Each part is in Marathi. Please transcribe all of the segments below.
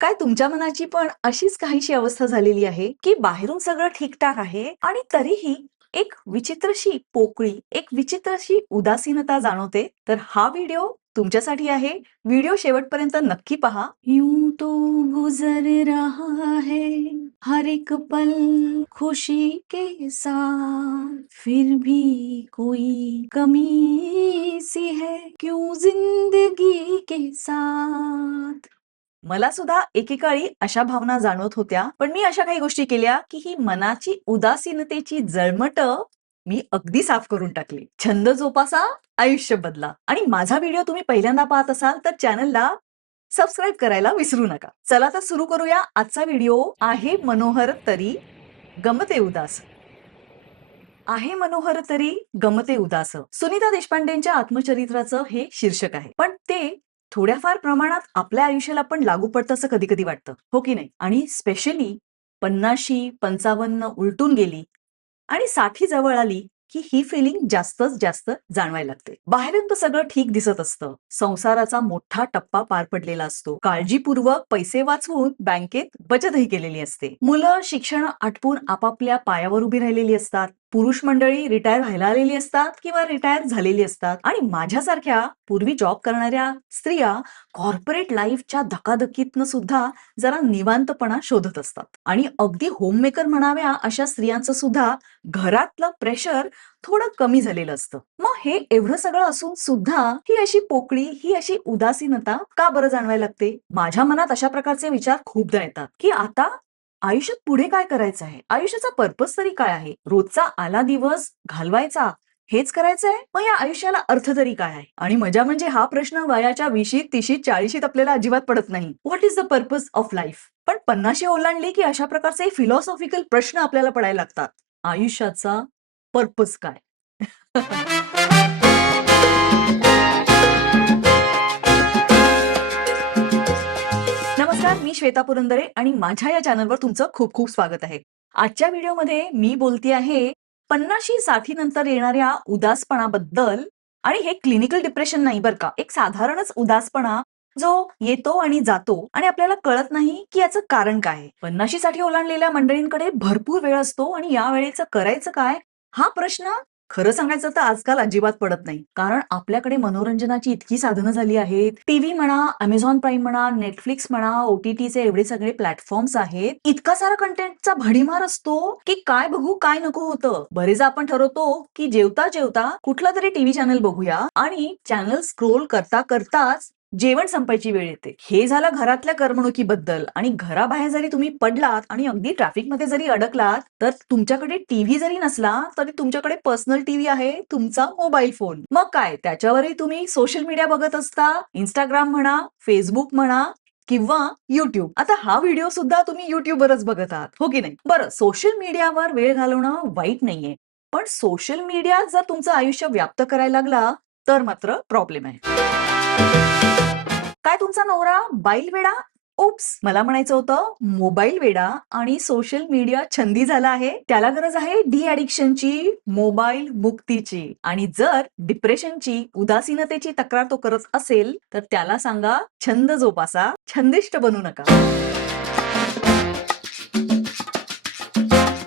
काय तुमच्या मनाची पण अशीच काहीशी अवस्था झालेली आहे, की बाहेरून सगळं ठीक-ठाक आहे आणि तरीही एक विचित्रशी पोकळी, एक विचित्रशी उदासीनता जाणवते? तर हा व्हिडिओ तुमच्यासाठी आहे. व्हिडिओ शेवटपर्यंत नक्की पहा. यूं तो गुजर रहा है हर एक पल खुशी के साथ, फिर भी कोई कमी सी है क्यों जिंदगी के साथ. मला सुद्धा एकेकाळी अशा भावना जाणवत होत्या, पण मी अशा काही गोष्टी केल्या, की ही मनाची उदासीनतेची जळमट मी अगदी साफ करून टाकली. छंद जोपासा, आयुष्य बदला. आणि माझा व्हिडिओ तुम्ही पहिल्यांदा पाहत असाल तर चॅनलला सबस्क्राईब करायला विसरू नका. चला तर सुरू करूया आजचा व्हिडिओ. आहे मनोहर तरी गमते उदास. आहे मनोहर तरी गमते उदास. सुनीता देशपांडेंच्या आत्मचरित्राचं हे शीर्षक आहे. पण ते थोड्याफार प्रमाणात आपल्या आयुष्याला पण लागू पडतं असं कधी-कधी वाटतं. हो की नाही? आणि स्पेशली 50शी 55 उलटून गेली आणि 60 जवळ आली, की ही फिलिंग जास्तच जास्त जाणवायला लागते. बाहेरून तर सगळं ठीक दिसत असतं. संसाराचा मोठा टप्पा पार पडलेला असतो. काळजीपूर्वक पैसे वाचवून बँकेत बचतही केलेली असते. मुलं शिक्षण आटपून आपापल्या पायावर उभी राहिलेली असतात. पुरुष मंडळी रिटायर व्हायला आलेली असतात किंवा रिटायर झालेली असतात आणि माझ्यासारख्या पूर्वी जॉब करणाऱ्या स्त्रिया कॉर्पोरेट लाईफच्या धकाधकीतनं सुद्धा जरा निवांतपणा शोधत असतात. आणि अगदी होममेकर म्हणाव्या अशा स्त्रियांचं सुद्धा घरातलं प्रेशर थोडं कमी झालेलं असतं. मग हे एवढं सगळं असून सुद्धा ही अशी पोकळी, ही अशी उदासीनता का बरं जाणवायला लागते? माझ्या मनात अशा प्रकारचे विचार खूपदा येतात, की आता आयुष्यात पुढे काय करायचं आहे? आयुष्याचा पर्पज तरी काय आहे? रोजचा आला दिवस घालवायचा हेच करायचंय? मग या आयुष्याला अर्थ तरी काय आहे? आणि मजा म्हणजे हा प्रश्न वयाच्या 20शीत, 30शीत, 40शीत आपल्याला अजिबात पडत नाही. What is the purpose of life? पण 50शी ओलांडली की अशा प्रकारचे फिलॉसॉफिकल प्रश्न आपल्याला पडायला लागतात. आयुष्याचा पर्पज काय? नमस्कार, मी श्वेता पुरंदरे आणि माझ्या या चॅनलवर तुमचं खूप खूप स्वागत आहे. आजच्या व्हिडिओमध्ये मी बोलते आहे 50शी-60 नंतर येणाऱ्या उदासपणाबद्दल. आणि हे क्लिनिकल डिप्रेशन नाही बरं का. एक साधारणच उदासपणा जो येतो आणि जातो आणि आपल्याला कळत नाही की याचं कारण काय आहे. 50शी-60 ओलांडलेल्या मंडळींकडे भरपूर वेळ असतो आणि या वेळेचं करायचं काय? हा प्रश्न खरं सांगायचं तर आजकाल अजिबात पडत नाही. कारण आपल्याकडे मनोरंजनाची इतकी साधनं झाली आहेत. टीव्ही म्हणा, Amazon प्राईम म्हणा, Netflix म्हणा, OTTचे एवढे सगळे प्लॅटफॉर्म्स आहेत. इतका सारा कंटेंटचा भडीमार असतो, की काय बघू काय नको होतं. बरेचदा आपण ठरवतो, की जेवता-जेवता कुठला तरी टीव्ही चॅनल बघूया आणि चॅनल स्क्रोल करता-करताच जेवण संपायची वेळ येते. हे झालं घरातल्या करमणुकीबद्दल. आणि घराबाहेर जरी तुम्ही पडलात आणि अगदी ट्रॅफिकमध्ये जरी अडकलात, तर तुमच्याकडे टीव्ही जरी नसला, तरी तुमच्याकडे पर्सनल टीव्ही आहे, तुमचा मोबाईल फोन. मग काय त्याच्यावरही तुम्ही सोशल मीडिया बघत असता. Instagram म्हणा, Facebook म्हणा किंवा YouTube. आता हा व्हिडिओ सुद्धा तुम्ही YouTubeवरच बघत आहात, हो की नाही? बरं, सोशल मीडियावर वेळ घालवणं वाईट नाहीये. पण सोशल मीडिया जर तुमचं आयुष्य व्याप्त करायला लागला, तर मात्र प्रॉब्लेम आहे. काय तुमचा नवरा बाईल वेडा? ओप्स! मला म्हणायचं होतं मोबाईल वेडा आणि सोशल मीडिया छंदी झाला आहे. त्याला गरज आहे डी-अडिक्शनची, मोबाईल मुक्तीची. आणि जर डिप्रेशनची, उदासीनतेची तक्रार तो करत असेल, तर त्याला सांगा छंद जोपासा, छंदिष्ट बनू नका.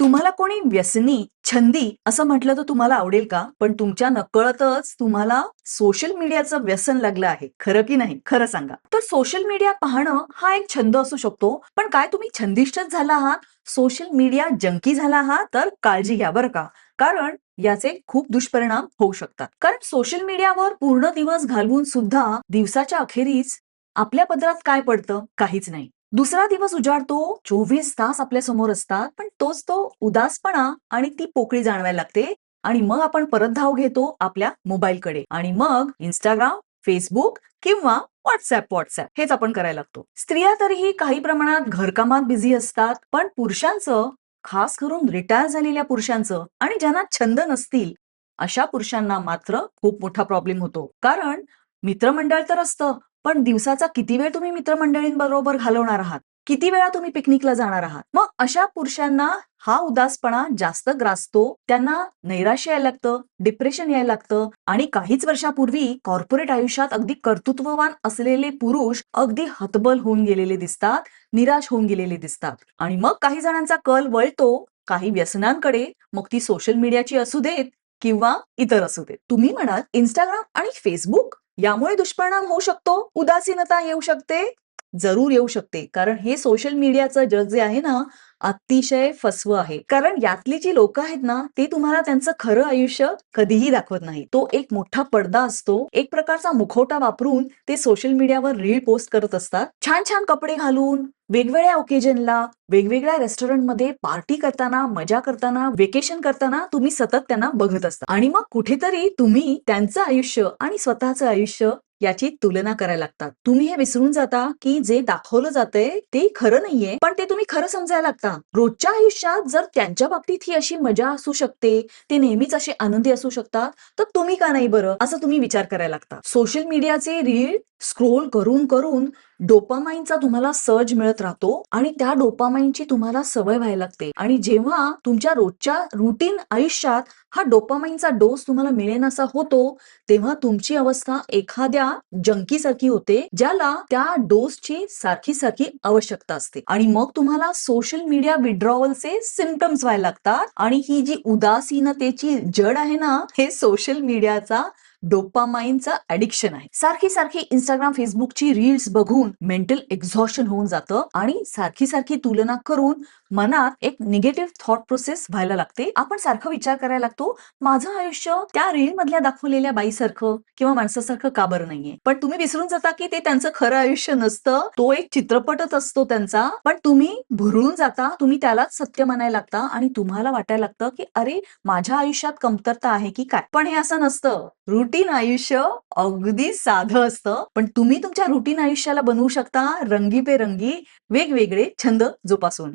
तुम्हाला कोणी व्यसनी, छंदी असं म्हटलं तर तुम्हाला आवडेल का? पण तुमच्या नकळतच तुम्हाला सोशल मीडियाचं व्यसन लागलं आहे. खरं की नाही? खरं सांगा. तर सोशल मीडिया पाहणं हा एक छंद असू शकतो. पण काय तुम्ही छंदिष्टच झाला आहात? सोशल मीडिया जंकी झाला आहात? तर काळजी घ्या बरं का. कारण याचे खूप दुष्परिणाम होऊ शकतात. कारण सोशल मीडियावर पूर्ण दिवस घालवून सुद्धा दिवसाच्या अखेरीस आपल्या पदरात काय पडतं? काहीच नाही. दुसरा दिवस उजाडतो, 24 तास आपल्या समोर असतात, पण तोच तो उदासपणा आणि ती पोकळी जाणवायला लागते. आणि मग आपण परत धाव घेतो आपल्या मोबाईलकडे आणि मग Instagram, Facebook किंवा WhatsApp हेच आपण करायला लागतो. स्त्रिया तरीही काही प्रमाणात घरकामात बिझी असतात, पण पुरुषांचं, खास करून रिटायर झालेल्या पुरुषांचं आणि ज्यांना छंद नसतील, अशा पुरुषांना मात्र खूप मोठा प्रॉब्लेम होतो. कारण मित्रमंडळ तर असतं, पण दिवसाचा किती वेळ तुम्ही मित्रमंडळींबरोबर घालवणार आहात? किती वेळा तुम्ही पिकनिकला जाणार आहात? मग अशा पुरुषांना हा उदासपणा जास्त ग्रासतो. त्यांना नैराश्य यायला लागतं, डिप्रेशन यायला लागतं आणि काहीच वर्षापूर्वी कॉर्पोरेट आयुष्यात अगदी कर्तृत्ववान असलेले पुरुष अगदी हतबल होऊन गेलेले दिसतात, निराश होऊन गेलेले दिसतात. आणि मग काही जणांचा कल वळतो काही व्यसनांकडे, मग ती सोशल मीडियाची असू देत किंवा इतर असू देत. तुम्ही म्हणाल Instagram आणि Facebook यामुळे दुष्परिणाम होऊ शकतो, उदासीनता येऊ शकते. जरूर येऊ शकते. कारण हे सोशल मीडियाचं जग जे आहे ना, अतिशय फसवं आहे. कारण यातली जी लोकं आहेत ना, ते तुम्हाला त्यांचं खरं आयुष्य कधीही दाखवत नाही. तो एक मोठा पडदा असतो. एक प्रकारचा मुखवटा वापरून ते सोशल मीडियावर रील पोस्ट करत असतात. छान-छान कपडे घालून, वेगवेगळ्या ओकेजनला, वेगवेगळ्या रेस्टॉरंटमध्ये पार्टी करताना, मजा करताना, व्हेकेशन करताना तुम्ही सतत त्यांना बघत असता. आणि मग कुठेतरी तुम्ही त्यांचं आयुष्य आणि स्वतःचं आयुष्य याची तुलना करायला लागतात. तुम्ही हे विसरून जाता, की जे दाखवलं जातंय ते खरं नाहीये, पण ते तुम्ही खरं समजायला लागता. रोजच्या आयुष्यात जर त्यांच्या बाबतीत ही अशी मजा असू शकते, ते नेहमीच असे आनंदी असू शकतात, तर तुम्ही का नाही बरं? असं तुम्ही विचार करायला लागता. सोशल मीडियाचे रील स्क्रोल करून डोपामाइनचा तुम्हाला सर्ज मिळत राहतो आणि त्या डोपामाइनची तुम्हाला सवय व्हायला लागते. आणि जेव्हा तुमच्या रोजच्या रुटीन आयुष्यात हा डोपामाइनचा डोस तुम्हाला मिळेनासा होतो, तेव्हा तुमची अवस्था एखाद्या जंकीसारखी होते, ज्याला त्या डोसची सारखी आवश्यकता असते. आणि मग तुम्हाला सोशल मीडिया विड्रॉवलचे सिम्पटम्स व्हायला लागतात. आणि ही जी उदासीनतेची जड आहे ना, हे सोशल मीडियाचा डोपामाइनचं ॲडिक्शन आहे. सारखी Instagram, Facebookची रील्स बघून मेंटल एक्झॉशन होऊन जातं आणि सारखी तुलना करून मनात एक निगेटिव्ह थॉट प्रोसेस व्हायला लागते. आपण सारखं विचार करायला लागतो, माझं आयुष्य त्या रील मधल्या दाखवलेल्या बाईसारखं किंवा माणसासारखं का बरं नाहीये? पण तुम्ही विसरून जाता, की ते त्यांचं खरं आयुष्य नसतं. तो एक चित्रपटच असतो त्यांचा. पण तुम्ही भुरळून जाता, तुम्ही त्यालाच सत्य मानायला लागता आणि तुम्हाला वाटायला लागतं, की अरे माझ्या आयुष्यात कमतरता आहे की काय? पण हे असं नसतं. रुटीन आयुष्य अगदी साधं असतं. पण तुम्ही तुमच्या रुटीन आयुष्याला बनवू शकता रंगीबेरंगी वेगवेगळे छंद जोपासून.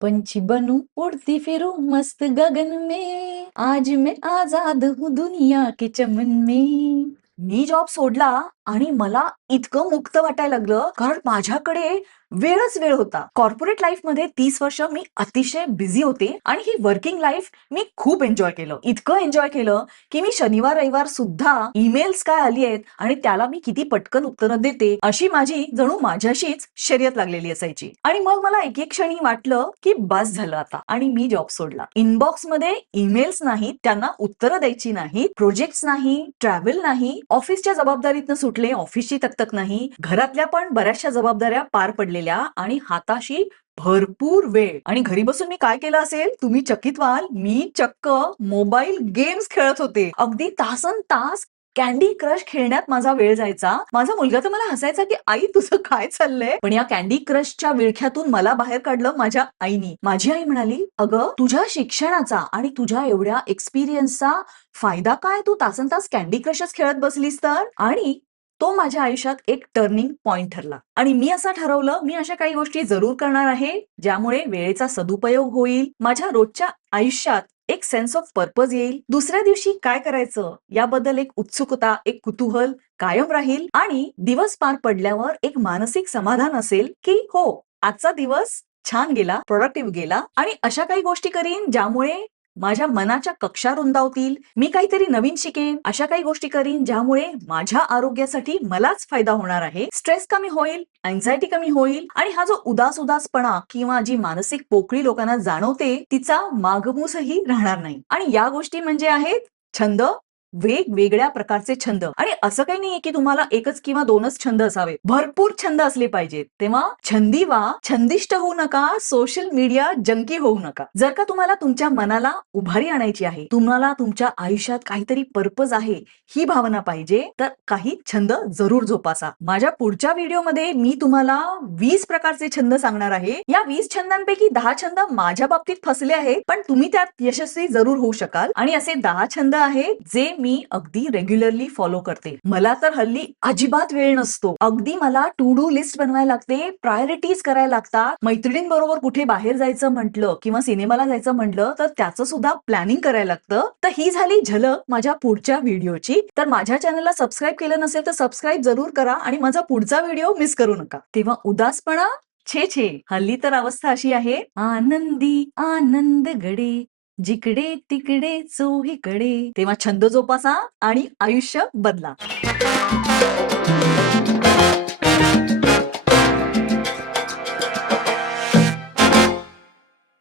पंछी बनूं उड़ती फिरूं मस्त गगन में, आज मैं आजाद हूँ दुनिया के चमन में. मी जॉब सोडला आणि मला इतकं मुक्त वाटायला लागलं, कारण माझ्याकडे वेळच वेळ होता. कॉर्पोरेट लाईफमध्ये 30 वर्ष मी अतिशय बिझी होते आणि ही वर्किंग लाईफ मी खूप एन्जॉय केलं. इतकं एन्जॉय केलं, की मी शनिवार, रविवार सुद्धा ईमेल्स काय आली आहेत आणि त्याला मी किती पटकन उत्तरं देते, अशी माझी जणू माझ्याशीच शर्यत लागलेली असायची. आणि मग मला एक क्षणी वाटलं, की बस झालं आता आणि मी जॉब सोडला. इनबॉक्समध्ये ईमेल्स नाहीत, त्यांना उत्तरं द्यायची नाहीत, प्रोजेक्ट्स नाही, ट्रॅव्हल नाही, ऑफिसच्या जबाबदारीतनं सुटले, ऑफिसची तकतक नाही, घरातल्या पण बऱ्याचशा जबाबदाऱ्या पार पडलेल्या आणि हाताशी भरपूर वेळ. आणि घरी बसून मी काय केलं असेल तुम्ही चकित व्हाल, मी चक्क मोबाईल गेम्स खेळत होते. अगदी तासनतास कँडी क्रश खेळण्यात माझा वेळ जायचा. माझा मुलगा तर मला हसायचा, की आई तुझं काय चाललंय? पण या कँडी क्रशच्या विळख्यातून मला बाहेर काढलं माझ्या आईनी. माझी आई म्हणाली, अगं तुझ्या शिक्षणाचा आणि तुझ्या एवढ्या एक्सपिरियन्सचा फायदा काय? तू तासनतास कँडी क्रशच खेळत बसलीस तर? आणि तो माझ्या आयुष्यात एक टर्निंग पॉइंट ठरला. आणि मी असं ठरवलं, मी अशा काही गोष्टी जरूर करणार आहे, ज्यामुळे वेळेचा सदुपयोग होईल. माझ्या रोजच्या आयुष्यात एक सेन्स ऑफ पर्पज येईल. दुसऱ्या दिवशी काय करायचं याबद्दल एक उत्सुकता, एक कुतूहल कायम राहील आणि दिवस पार पडल्यावर एक मानसिक समाधान असेल, की हो आजचा दिवस छान गेला, प्रोडक्टिव्ह गेला. आणि अशा काही गोष्टी करीन ज्यामुळे माझ्या मनाच्या कक्षा रुंदावतील, मी काहीतरी नवीन शिकेन, अशा काही गोष्टी करीन ज्यामुळे माझ्या आरोग्यासाठी मलाच फायदा होणार आहे. स्ट्रेस कमी होईल, अँक्झायटी कमी होईल आणि हा जो उदासपणा किंवा जी मानसिक पोकळी लोकांना जाणवते तिचा मागमूसही राहणार नाही. आणि या गोष्टी म्हणजे आहेत छंद, वेगवेगळ्या प्रकारचे छंद. आणि असं काही नाहीये की तुम्हाला एकच किंवा दोनच छंद असावेत, भरपूर छंद असले पाहिजेत. तेव्हा छंदी व्हा, छंदिष्ट होऊ नका, सोशल मीडिया जंकी होऊ नका. जर का तुम्हाला तुमच्या मनाला उभारी आणायची आहे, तुम्हाला तुमच्या आयुष्यात काहीतरी पर्पज आहे ही भावना पाहिजे, तर काही छंद जरूर जोपासा. माझ्या पुढच्या व्हिडिओमध्ये मी तुम्हाला 20 प्रकारचे छंद सांगणार आहे. या 20 छंदांपैकी 10 छंद माझ्या बाबतीत फसले आहेत, पण तुम्ही त्यात यशस्वी जरूर होऊ शकाल. आणि असे 10 छंद आहेत जे मी अगदी रेग्युलरली फॉलो करते. मला तर हल्ली अजिबात वेळ नसतो. अगदी मला टू डू लिस्ट बनवायला लागते, प्रायोरिटीज करायला लागतात. मैत्रिणींबरोबर कुठे बाहेर जायचं म्हटलं किंवा सिनेमाला जायचं म्हटलं तर त्याचं सुद्धा प्लॅनिंग करायला लागतं. तर ही झाली झलक माझ्या पुढच्या व्हिडिओची. तर माझ्या चॅनलला सबस्क्राईब केलं नसेल तर सबस्क्राईब जरूर करा आणि माझा पुढचा व्हिडिओ मिस करू नका. तेव्हा उदासपणा छे छे. हल्ली तर अवस्था अशी आहे, आनंदी आनंद गडे जिकडे तिकडे चोहीकडे. तेव्हा छंद जोपासा आणि आयुष्य बदला.